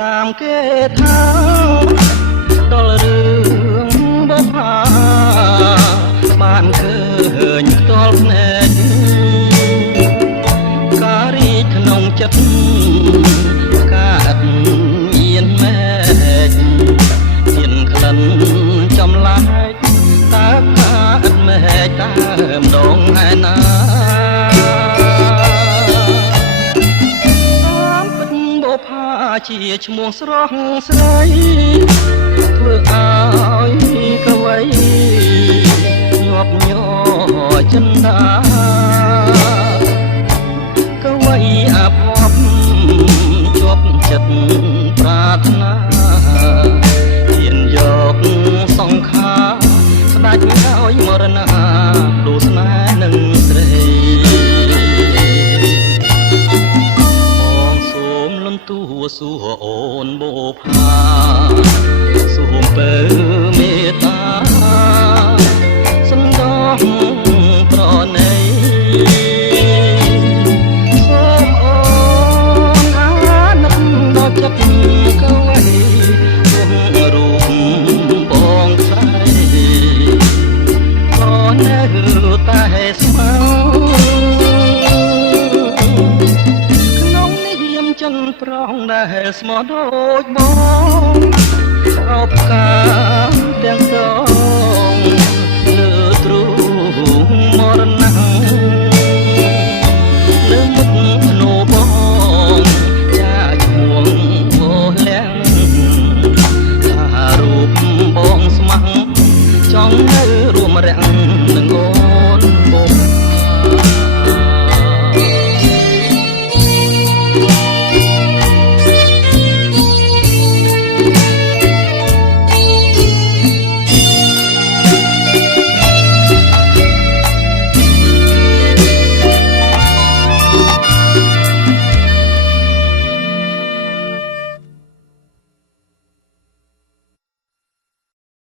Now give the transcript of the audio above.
តាមគេថាដល់រឿងបបហាបានឃើញផ្ទាល់ភ្នែកការីក្នុងចិត្តកាត់មានមែកមានក្លិនចំឡាយតើកាត់មែកតើម្ដងឯណាជាឈ្មោះស្រស់ស្រីធ្វើឲ្យកវីញាប់ញ័រចិន្តាកវីអាភ័ព្វជាប់ចិត្តប្រាថ្នាហ៊ានយកសង្ខារស្ដេចឲ្យមរណាដូរស្នេហ៍នឹងស្រីទូសួរអូនបូផាសូមពើ